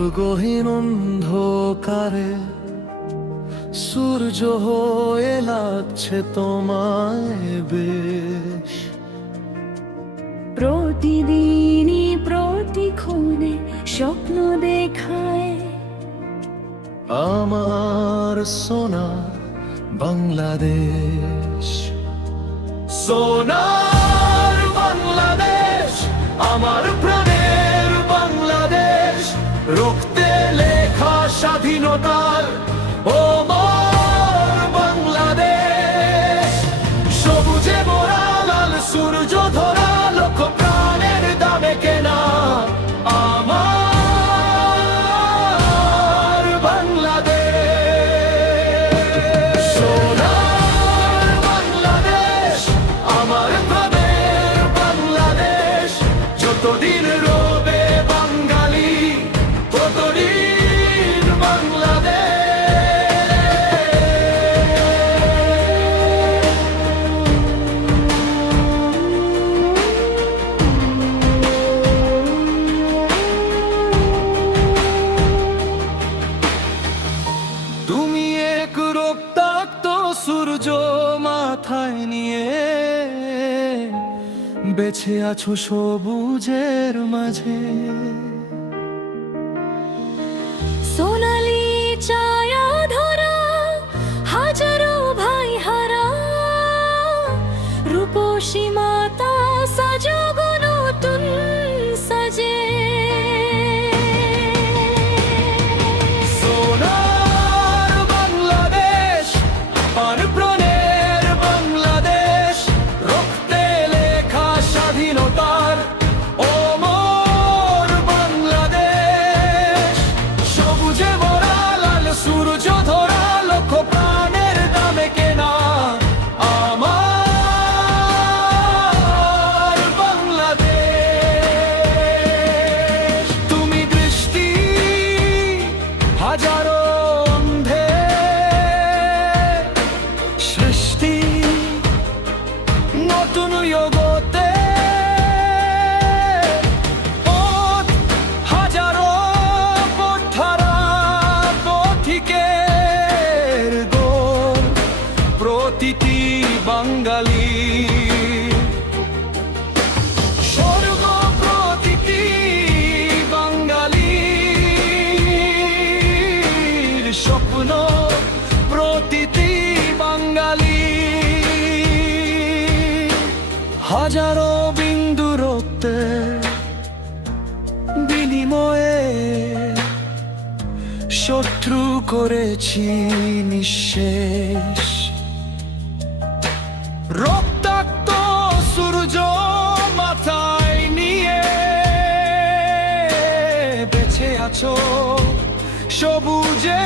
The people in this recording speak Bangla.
ভাবগহীন অন্ধকারে সূর্য হয়ে লাগছে তোমায় বেশ। প্রতিদিনই প্রতিক্ষণে স্বপ্ন দেখায় আমার সোনা বাংলাদেশ। সোনার বাংলাদেশ, আমার প্রাণের বাংলাদেশ, রক্তে লেখা স্বাধীনতার আমার বাংলাদেশ। সবুজে মোরা লাল সূর্য ধরা লক্ষ প্রাণের দামে কেনা আমার বাংলাদেশ। সোনার বাংলাদেশ, আমার প্রাণের বাংলাদেশ, যতদিন রবে বাঙালি ততদিন বাংলাদেশ। তুমি এক রক্তাক্ত সূর্য মাথায় নিয়ে বেঁচে আছো সবুজের মাঝে। সোনালি ছায়া ধরা হাজারো ভাই হারা, রূপসী মাতা সাজো গো নতুন সাজে। সোনার বাংলাদেশ, আমার প্রাণের বাংলাদেশ, রক্তে লেখা স্বাধীনতার অমর বাংলাদেশ। সবুজে মোরা লাল সূর্য ধরা লক্ষ প্রাণের দামে কেনা আমার বাংলাদেশ। তুমি দৃষ্টি হাজারো অন্ধে, সৃষ্টি নতুন জগতে, পথ হাজারো পথহারা পথিকের গোল, প্রতিটি বাঙালি স্বর্গ, প্রতিটি বাঙালির স্বপ্ন, প্রতিটি বাঙালি। হাজারো বিন্দু রক্তের বিনিময়ে শত্রু করেছি নিঃশেষ। রক্তাক্ত সূর্য মাথায় নিয়ে বেঁচে আছো সবুজে